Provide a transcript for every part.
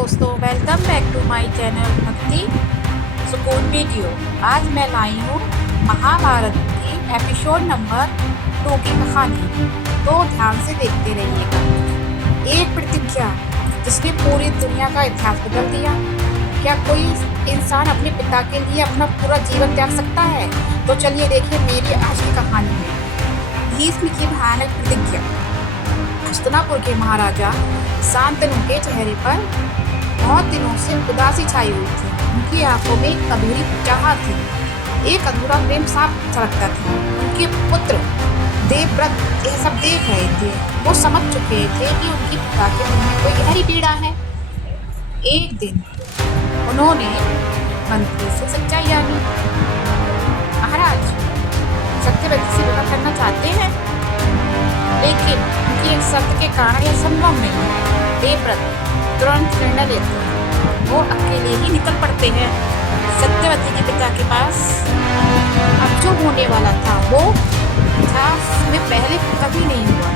दोस्तों, welcome back to my channel भक्ति सुकून वीडियो। आज मैं लाई हूँ महाभारत की एपिसोड नंबर 2 की कहानी। तो ध्यान से देखते रहिएगा। एक प्रतिज्ञा जिसने पूरी दुनिया का इतिहास बदल दिया। क्या कोई इंसान अपने पिता के लिए अपना पूरा जीवन त्याग सकता है? तो चलिए देखिए मेरी आज की कहानी में भीष्म की भयानक प्रतिज्ञा। हस्तिनापुर के महाराजा शांतनु के चेहरे पर बहुत दिनों से उदासी छाई हुई थी। उनकी आंखों में एक अधूरी चाहत थी, एक अधूरा प्रेम साफ झलकता था। उनके पुत्र देवव्रत यह सब देख रहे थे। वो समझ चुके थे कि उनकी पिता के मन में कोई गहरी पीड़ा है। एक दिन उन्होंने मंत्री से सच्चाई जानी। महाराज, सत्यवती से विवाह करना चाहते हैं, लेकिन उनकी एक शर्त के कारण यह संभव नहीं है। देवव्रत तुरंत निर्णय लेते हैं। वो अकेले ही निकल पड़ते हैं। सत्यवती के पिता के पास अब जो होने वाला था वो इतिहास में पहले कभी नहीं हुआ।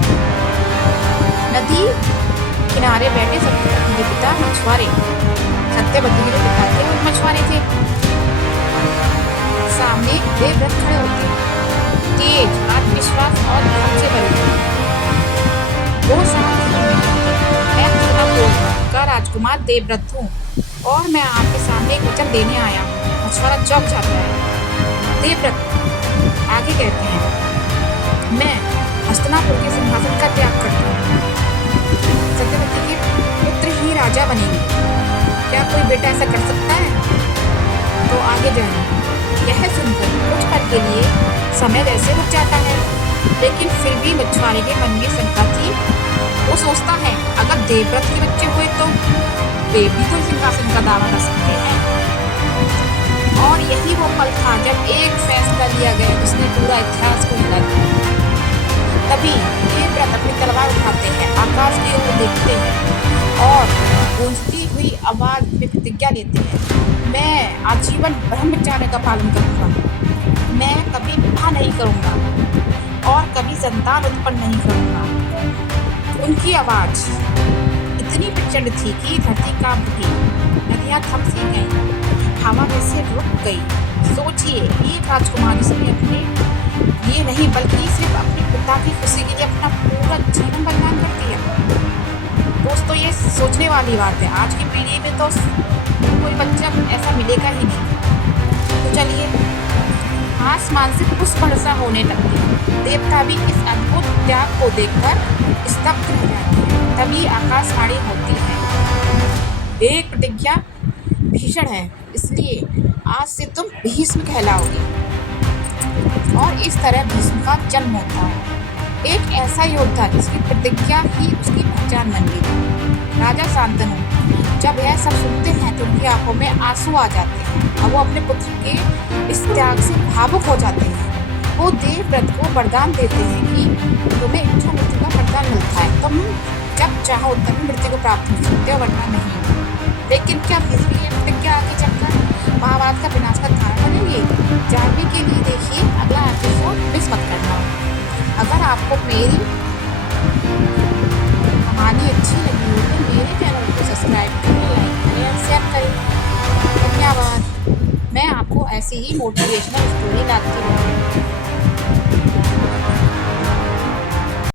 नदी किनारे बैठे सत्यवती के पिता मछुआरे, सत्यवती के पिता के मछुआरे थे। सामने देवव्रत खड़े होते, तेज आत्मविश्वास और ध्यान से भरे। वो का राजकुमार देवव्रत हूँ और मैं आपके सामने एक वचन देने आया हूँ। मछुआरा चौंक जाता है। देवव्रत आगे कहते हैं, मैं हस्तिनापुर के सिंहासन का त्याग करता हूँ। सत्यवती के पुत्र ही राजा बनेंगे। क्या कोई बेटा ऐसा कर सकता है? तो आगे जाए। यह सुनकर कुछ पल के लिए समय वैसे रुक जाता है, लेकिन फिर भी मछुआरे के मन में शंका थी। वो सोचता है, अगर देवव्रत के बच्चे हुए तो वे भी तो सिंहासन का दावा कर सकते हैं। और यही वो पल था जब एक फैसला लिया गया जिसने पूरा इतिहास को हिला दिया। तभी देवव्रत अपनी तलवार उठाते हैं, आकाश की ओर देखते हैं और गूंजती हुई आवाज में प्रतिज्ञा लेते हैं, मैं आजीवन ब्रह्मचर्य का पालन करूंगा। मैं कभी विवाह नहीं करूंगा और कभी संतान उत्पन्न नहीं करूंगा। उनकी आवाज इतनी प्रचंड थी कि धरती कांप उठी, नदियां थम सी गईं, हवा वैसे रुक गई। सोचिए, एक राजकुमार जिसने अपने लिए नहीं बल्कि सिर्फ अपने पिता की खुशी के लिए अपना पूरा जीवन बलिदान कर दिया। दोस्तों, ये सोचने वाली बात है। आज की पीढ़ी में तो कोई बच्चा ऐसा मिलेगा ही नहीं। तो चलिए, आसमान से पुष्प वर्षा होने लगती है। देवता भी इस अद्भुत त्याग को देखकर स्तब्ध हो जाते हैं। तभी आकाशवाणी होती है, एक प्रतिज्ञा भीषण है, इसलिए आज से तुम भीष्म कहलाओगे। और इस तरह भीष्म का जन्म होता है। एक ऐसा योद्धा जिसकी प्रतिज्ञा ही उसकी पहचान बन गई। राजा शांतनु जब यह सब सुनते हैं तो उनकी आंखों में आंसू आ जाते हैं और वो अपने पुत्र के इस त्याग से भावुक हो जाते हैं। वो देवव्रत को वरदान देते हैं कि तुम्हें इच्छा मृत्यु का वरदान मिलता है, तुम जब चाहो तभी मृत्यु को प्राप्त हो सकते हो, वरना नहीं। लेकिन क्या भीष्म ये प्रतिज्ञा आगे चलकर महाभारत का विनाश का कारण बनेगी? जानने के लिए देखिए अगला एपिसोड मिस मत करना। अगर आपको मेरी कहानी अच्छी लगी हो तो मेरे चैनल को सब्सक्राइब करें, लाइक करें और शेयर करें। धन्यवाद। मैं आपको ऐसी ही मोटिवेशनल स्टोरी लाती हूँ।